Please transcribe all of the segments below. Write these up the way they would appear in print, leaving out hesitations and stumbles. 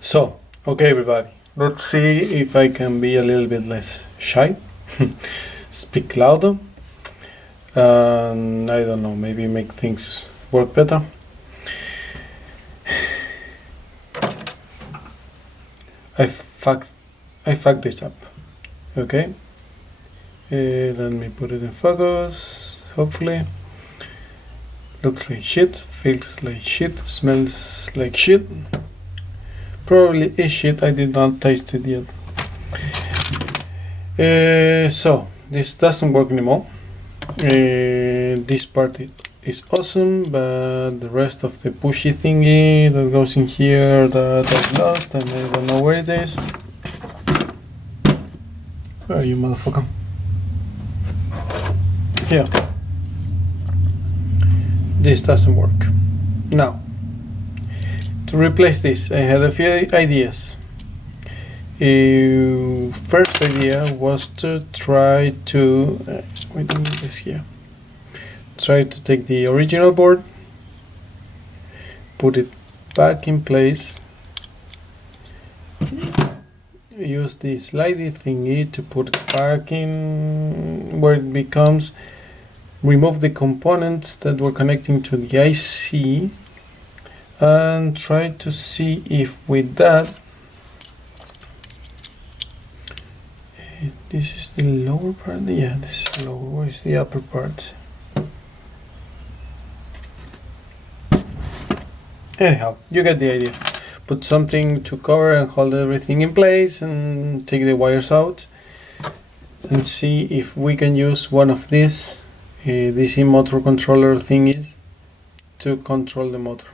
So, okay, everybody, let's see if I can be a little bit less shy, speak louder, and I don't know, maybe make things work better. I fucked this up. Okay, let me put it in focus. Hopefully, looks like shit, feels like shit, smells like shit. Probably is shit. I did not taste it yet. So this doesn't work anymore. This part is awesome, but the rest of the pushy thingy that goes in here that I've lost and I don't know where it is. Where are you, motherfucker? Here. This doesn't work. Now, to replace this, I had a few ideas. First idea was to try to wait a minute, this here. Try to take the original board, put it back in place, use the slidey thingy to put it back in where it becomes, remove the components that were connecting to the IC, and try to see if with that, this is the lower part, yeah, this is the lower, where is the upper part? Anyhow, you get the idea. Put something to cover and hold everything in place and take the wires out and see if we can use one of these DC motor controller thingies to control the motor.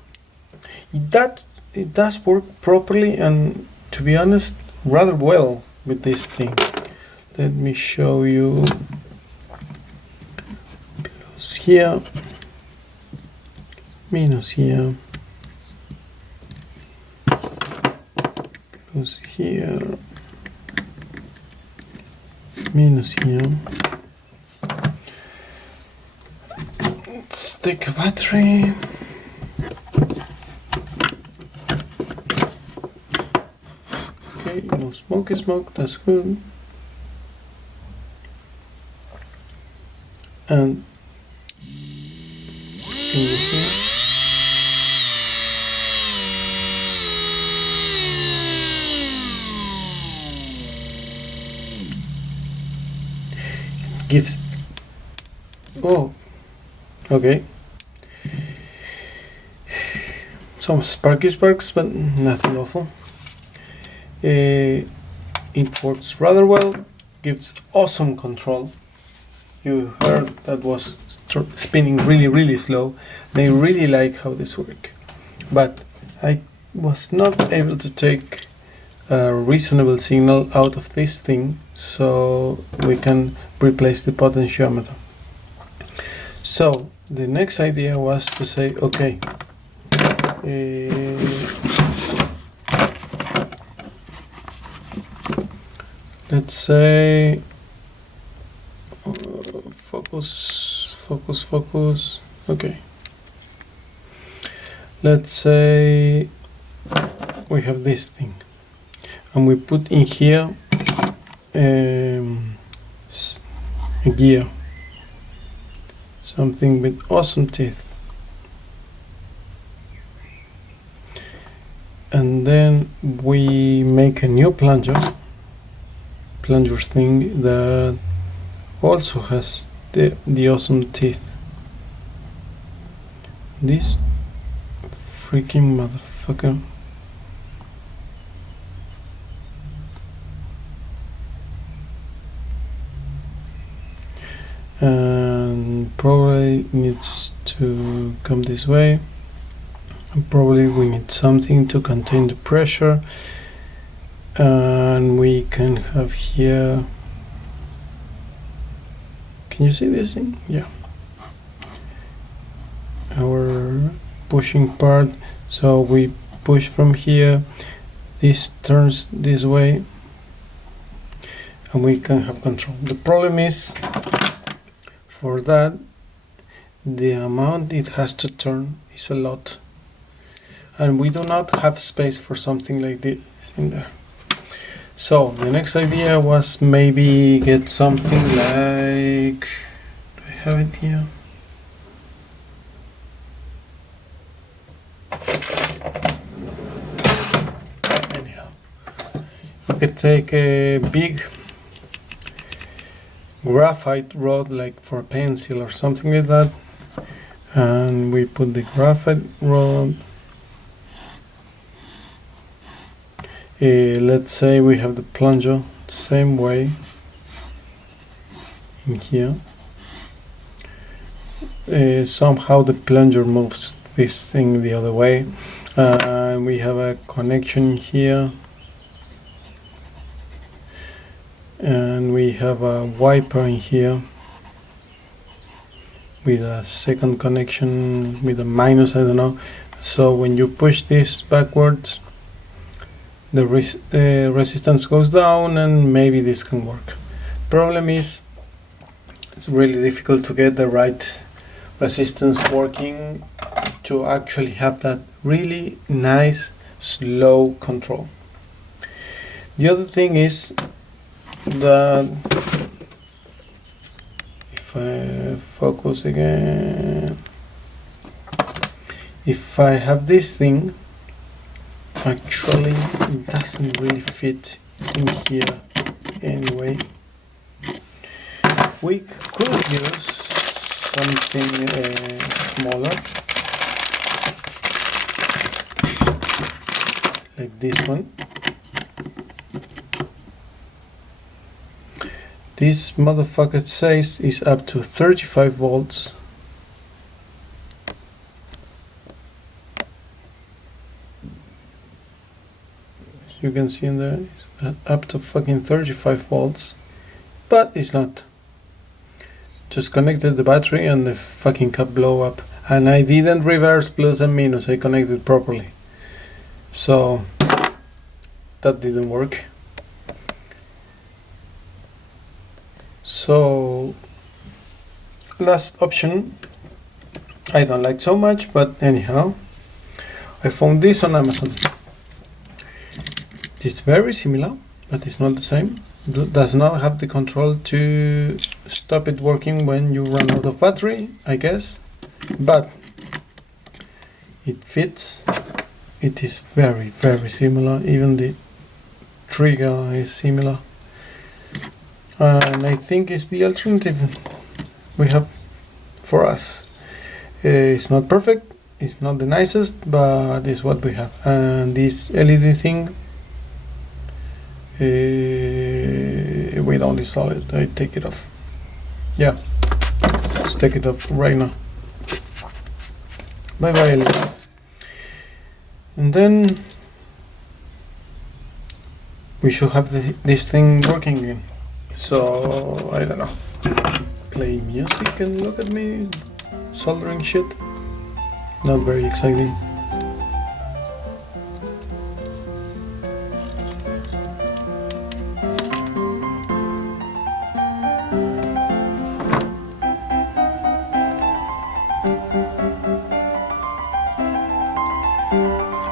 It does work properly and, to be honest, rather well with this thing. Let me show you. Plus here, minus here, plus here, minus here. Let's take a battery. Okay, no smoke, that's good. And gives, oh, okay, some sparks, but nothing awful. It works rather well, gives awesome control. You heard that was spinning really slow. They really like how this works, but I was not able to take a reasonable signal out of this thing, so we can replace the potentiometer. So the next idea was to say, okay, let's say focus. Okay. Let's say we have this thing, and we put in here a gear, something with awesome teeth, and then we make a new plunger thing that also has the awesome teeth. This freaking motherfucker. And probably needs to come this way. And probably we need something to contain the pressure. And we can have here, can you see this thing? Yeah. Our pushing part. So we push from here. This turns this way. And we can have control. The problem is, for that, the amount it has to turn is a lot. and we do not have space for something like this in there. So the next idea was maybe get something like, do I have it here? Anyhow, we could take a big graphite rod, like for a pencil or something like that, and we put the graphite rod. Let's say we have the plunger same way in here. Somehow the plunger moves this thing the other way, and we have a connection here, and we have a wiper in here with a second connection with a minus, I don't know. So when you push this backwards, the resistance goes down, and maybe this can work. Problem is, it's really difficult to get the right resistance working to actually have that really nice slow control. The other thing is that if I focus again, if I have this thing, actually it doesn't really fit in here anyway. We could use something smaller, like this one. This motherfucker says is up to 35 volts. You can see in there, it's up to fucking 35 volts, but it's not. Just connected the battery and the fucking cap blow up, and I didn't reverse plus and minus, I connected properly, so that didn't work. So last option I don't like so much, but anyhow, I found this on Amazon. It's very similar, but it's not the same. It does not have the control to stop it working when you run out of battery, I guess, but it fits. It is very, very similar. Even the trigger is similar, and I think it's the alternative we have for us. It's not perfect, it's not the nicest, but it's what we have. And this LED thing, we don't install it, I take it off. Yeah, let's take it off right now. Bye bye LED. And then we should have this thing working again. So I don't know, play music and look at me soldering shit. Not very exciting.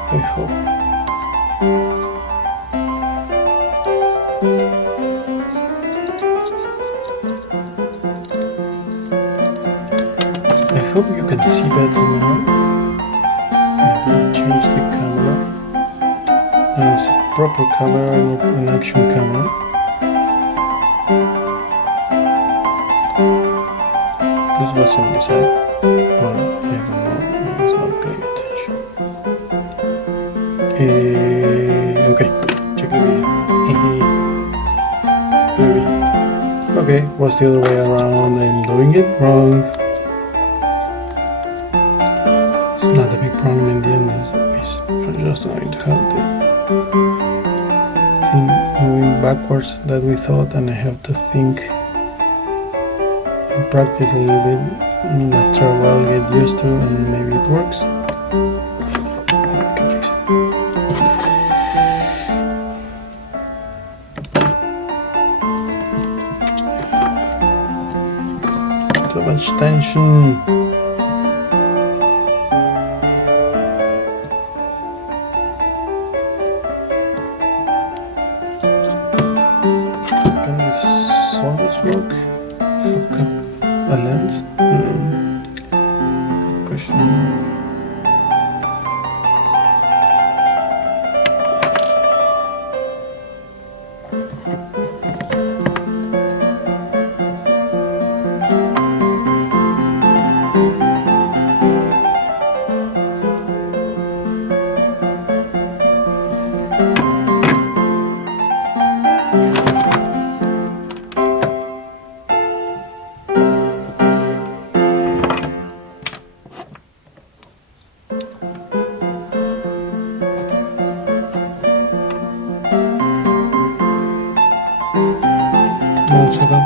I hope. I hope you can see better now. I did change the camera. Now it's a proper camera, not an action camera. This was on the side. Or no, I don't know. I was not paying attention. Okay, check the video. Maybe. Okay, what's the other way around? I'm doing it wrong. It's not a big problem in the end. We're just going to have the thing moving backwards that we thought, and I have to think and practice a little bit, and after a while get used to, and maybe it works. Maybe we can fix it. Too much tension. all the smoke? Fuck up a lens? Good question. One second.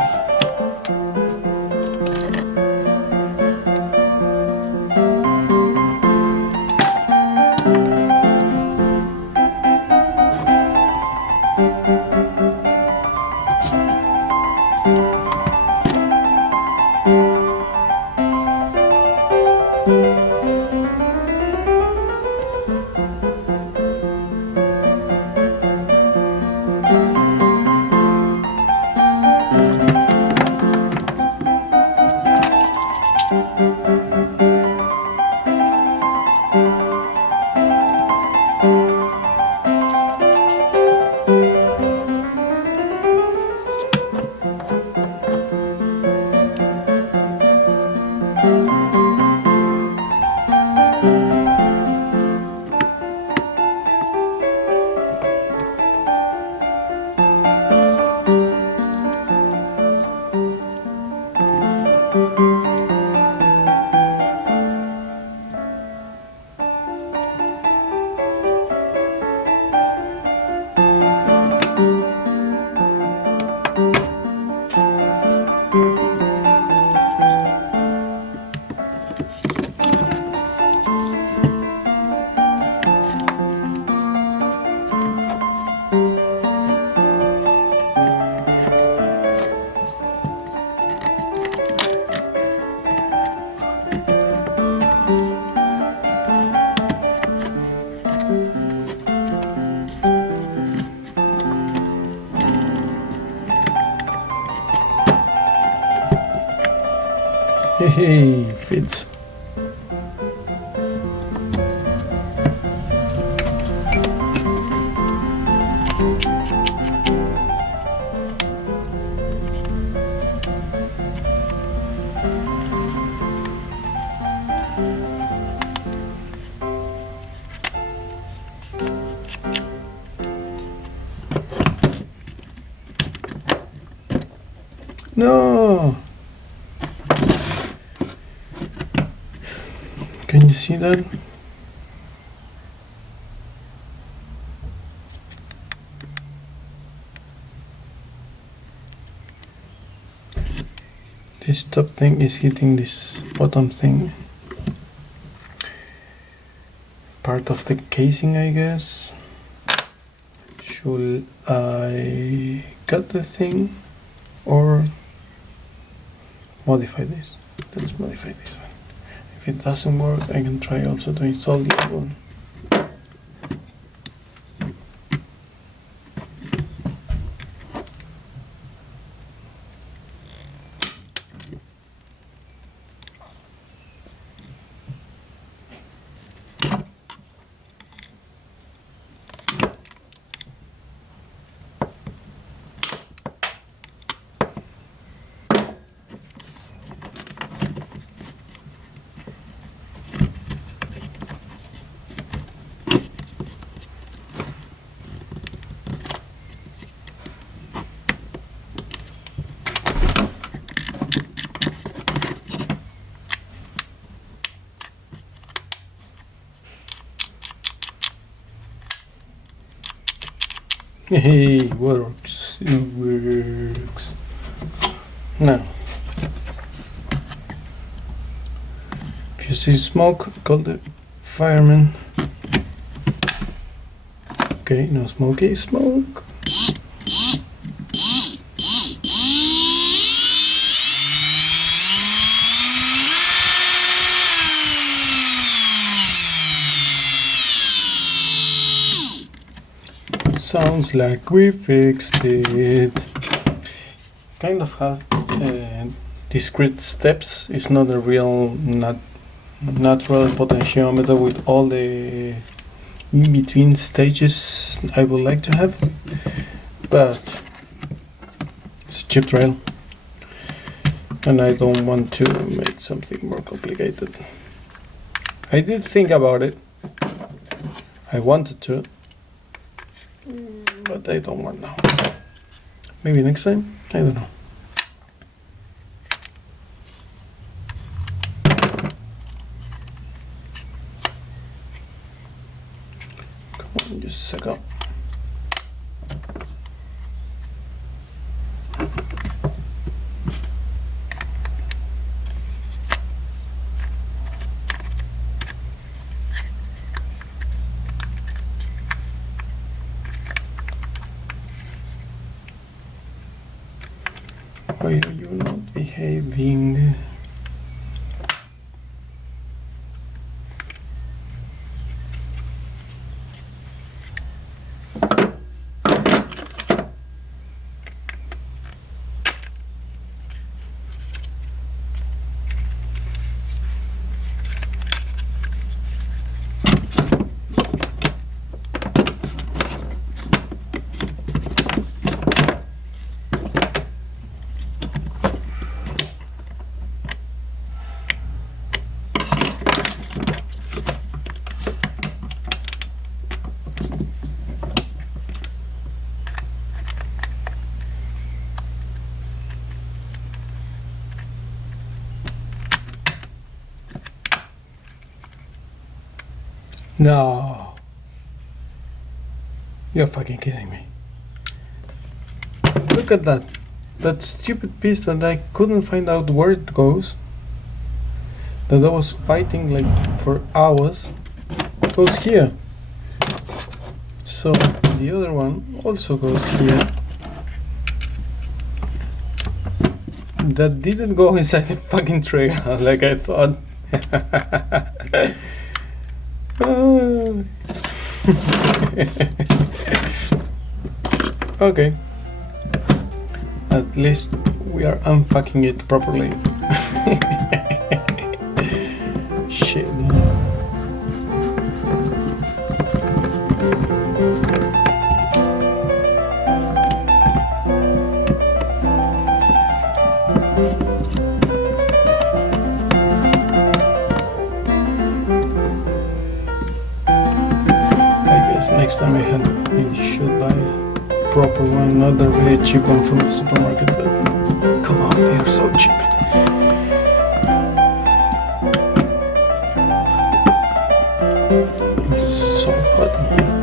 Hey, fits. No! Can you see that? This top thing is hitting this bottom thing. Part of the casing, I guess. Should I cut the thing or modify this? Let's modify this one. If it doesn't work, I can try also to install the other one. Hey, works. It works. Now, if you see smoke, call the fireman. Okay, no smoky smoke. Sounds like we fixed it. kind of have discrete steps. It's not a real natural potentiometer with all the in-between stages I would like to have, but it's a chip trail and I don't want to make something more complicated. I did think about it. I wanted to, but I don't want now. Maybe next time? I don't know. Come on, just a second. Why are you not behaving? No. You're fucking kidding me. Look at that. That stupid piece that I couldn't find out where it goes. That I was fighting like for hours. Goes here. So the other one also goes here. That didn't go inside the fucking trigger like I thought. Oh. Okay. At least we are unfucking it properly. Shit. Next time I should buy a proper one, not the really cheap one from the supermarket, but come on, they are so cheap. It's so hot in here.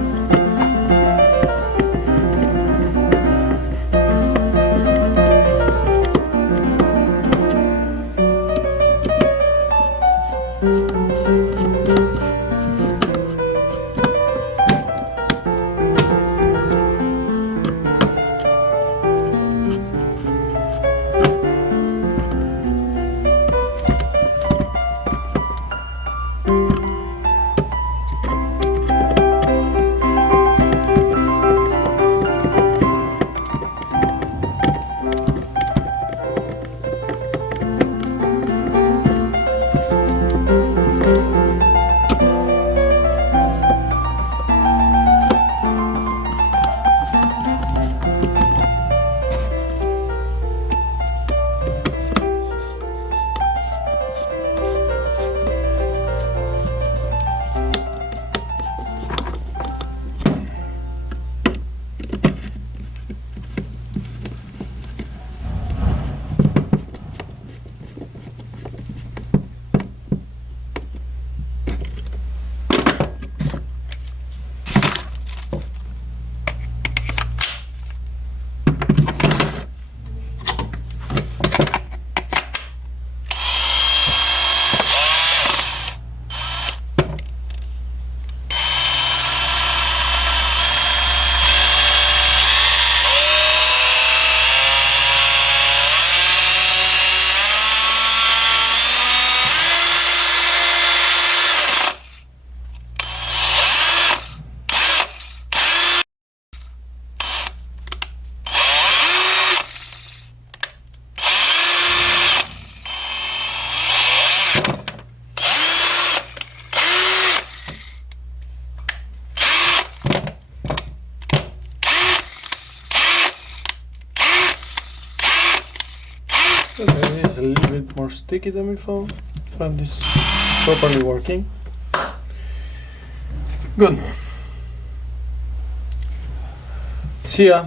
Okay, it's a little bit more sticky than before, but it's properly working. Good. See ya.